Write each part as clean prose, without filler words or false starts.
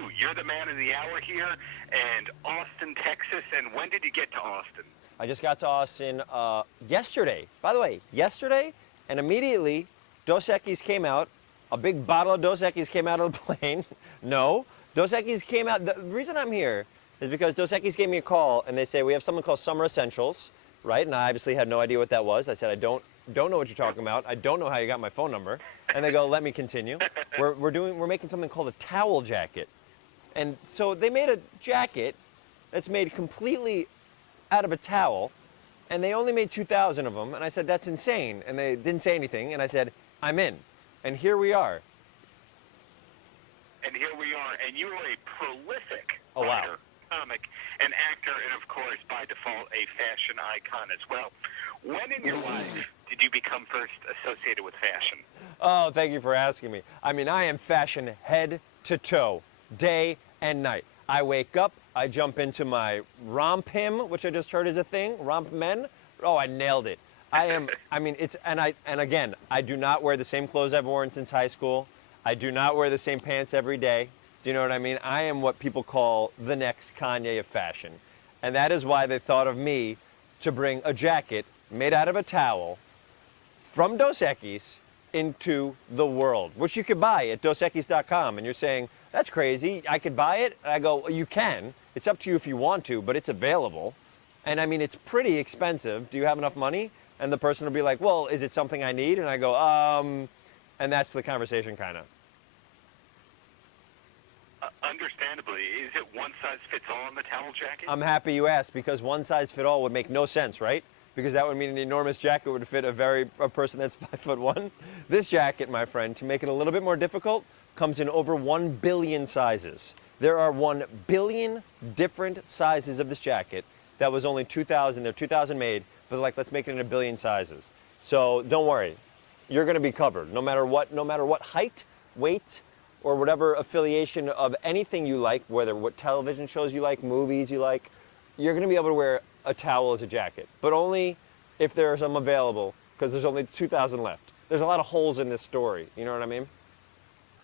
you. You're the man of the hour here in Austin, Texas. And when did you get to Austin? I just got to Austin yesterday. By the way, yesterday, and immediately Dos Equis came out. A big bottle of Dos Equis came out of the plane. No, Dos Equis came out. The reason I'm here is because Dos Equis gave me a call, and they say, we have something called Summer Essentials, right? And I obviously had no idea what that was. I said, I don't know what you're talking about. I don't know how you got my phone number. And they go, let me continue. We're making something called a towel jacket. And so they made a jacket that's made completely out of a towel, and they only made 2,000 of them. And I said, that's insane. And they didn't say anything. And I said, I'm in. And here we are. And here we are. And you are a prolific Oh, wow. writer, comic, and actor, and of course, by default, a fashion icon as well. When in your life did you become first associated with fashion? Oh, thank you for asking me. I mean, I am fashion head to toe, day and night. I wake up, I jump into my romp him, which I just heard is a thing, romp men. Oh, I nailed it. I mean, and again, I do not wear the same clothes I've worn since high school. I do not wear the same pants every day. Do you know what I mean? I am what people call the next Kanye of fashion. And that is why they thought of me to bring a jacket made out of a towel from Dos Equis into the world, which you could buy at dosequis.com. And you're saying, that's crazy, I could buy it? And I go, well, you can. It's up to you if you want to, but it's available. And I mean, it's pretty expensive. Do you have enough money? And the person will be like, well, is it something I need? And I go, and that's the conversation, kind of. Understandably, is it one size fits all on the towel jacket? I'm happy you asked, because one size fit all would make no sense, right? Because that would mean an enormous jacket would fit a person that's 5'1". This jacket, my friend, to make it a little bit more difficult, comes in over 1 billion sizes. There are 1 billion different sizes of this jacket. That was only 2,000. There are 2,000 made, but like, let's make it in 1 billion sizes. So don't worry, you're going to be covered, no matter what height, weight, or whatever affiliation of anything you like, whether what television shows you like, movies you like, you're going to be able to wear a towel as a jacket, but only if there are some available, because there's only 2,000 left. There's a lot of holes in this story, you know what I mean?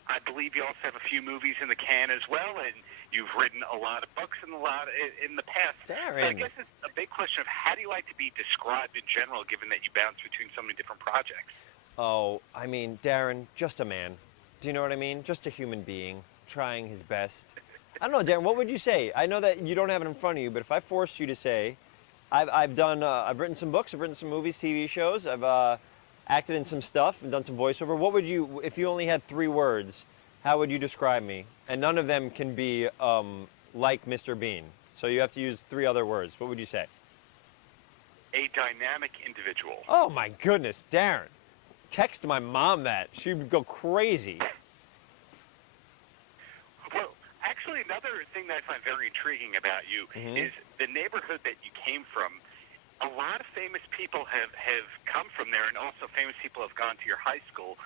I believe you also have a few movies in the can as well, and you've written a lot of books and a lot in the past. Darren. So I guess it's a big question of how do you like to be described in general, given that you bounce between so many different projects? Oh, I mean, Darren, just a man. Do you know what I mean? Just a human being, trying his best. I don't know, Darren, what would you say? I know that you don't have it in front of you, but if I forced you to say, I've written some books, I've written some movies, TV shows, I've acted in some stuff and done some voiceover. What would you, if you only had 3 words, how would you describe me? And none of them can be like Mr. Bean. So you have to use 3 other words. What would you say? A dynamic individual. Oh my goodness, Darren. Text my mom that. She would go crazy. Well, actually, another thing that I find very intriguing about you is the neighborhood that you came from. A lot of famous people have come from there, and also famous people have gone to your high school.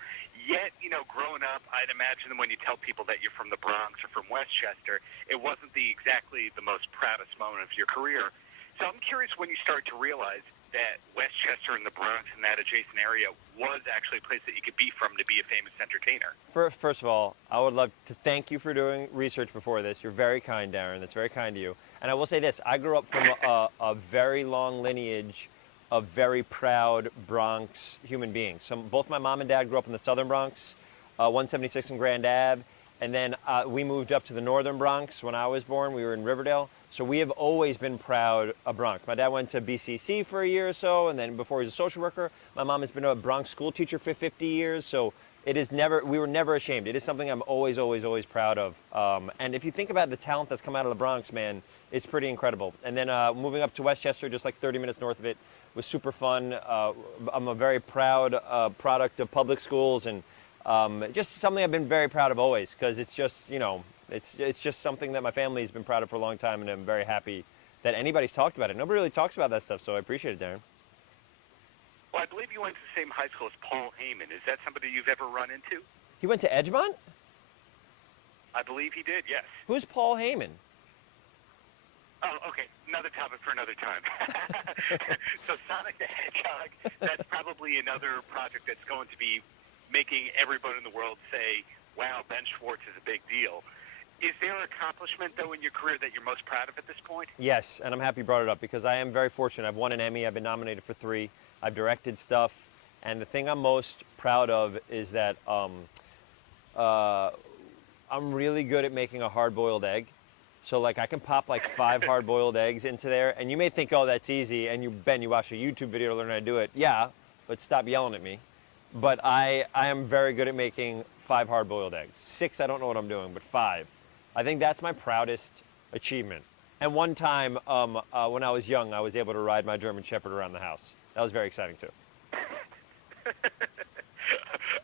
Yet, you know, growing up, I'd imagine when you tell people that you're from the Bronx or from Westchester, it wasn't exactly the most proudest moment of your career. So I'm curious when you start to realize that Westchester and the Bronx and that adjacent area was actually a place that you could be from to be a famous entertainer. First of all, I would love to thank you for doing research before this. You're very kind, Darren. That's very kind of you. And I will say this. I grew up from a very long lineage of very proud Bronx human beings. So both my mom and dad grew up in the southern Bronx, 176 and Grand Ave. And then we moved up to the northern Bronx when I was born. We were in Riverdale. So we have always been proud of Bronx. My dad went to BCC for a year or so, and then before he was a social worker, my mom has been a Bronx school teacher for 50 years. So it is we were never ashamed. It is something I'm always, always, always proud of. And if you think about the talent that's come out of the Bronx, man, it's pretty incredible. And then moving up to Westchester, just like 30 minutes north of it, was super fun. I'm a very proud product of public schools, and just something I've been very proud of always, because it's just, you know, it's just something that my family has been proud of for a long time, and I'm very happy that anybody's talked about it. Nobody really talks about that stuff, so I appreciate it, Darren. Well, I believe you went to the same high school as Paul Heyman. Is that somebody you've ever run into? He went to Edgemont? I believe he did, yes. Who's Paul Heyman? Oh, okay. Another topic for another time. So Sonic the Hedgehog, that's probably another project that's going to be making everybody in the world say, wow, Ben Schwartz is a big deal. Is there an accomplishment, though, in your career that you're most proud of at this point? Yes, and I'm happy you brought it up because I am very fortunate. I've won an Emmy. I've been nominated for 3. I've directed stuff. And the thing I'm most proud of is that I'm really good at making a hard-boiled egg. So like I can pop like 5 hard-boiled eggs into there, and you may think, oh, that's easy, and Ben, you watch a YouTube video to learn how to do it. Yeah, but stop yelling at me. But I am very good at making 5 hard-boiled eggs. 6, I don't know what I'm doing, but 5. I think that's my proudest achievement. And one time when I was young, I was able to ride my German Shepherd around the house. That was very exciting too.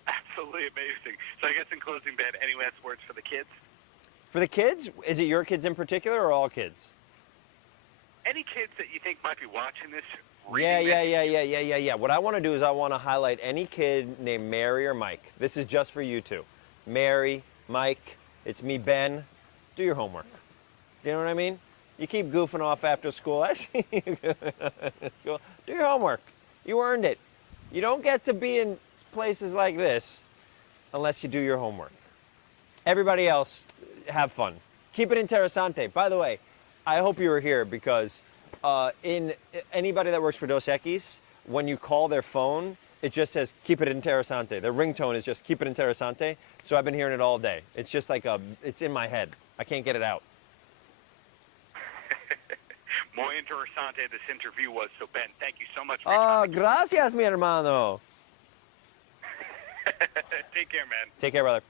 Absolutely amazing. So I guess in closing, Ben, any last words for the kids? For the kids? Is it your kids in particular or all kids? Any kids that you think might be watching this? Yeah. What I want to do is I want to highlight any kid named Mary or Mike. This is just for you two. Mary, Mike, it's me, Ben. Do your homework. Do you know what I mean? You keep goofing off after school. I see you goofing off after school. Do your homework. You earned it. You don't get to be in places like this unless you do your homework. Everybody else, have fun. Keep it interessante. By the way, I hope you were here because in anybody that works for Dos Equis, when you call their phone, it just says, keep it interessante. Their ringtone is just, keep it interessante. So I've been hearing it all day. It's just like, it's in my head. I can't get it out. Muy interesante this interview was. So, Ben, thank you so much for Oh, gracias, mi hermano. Take care, man. Take care, brother.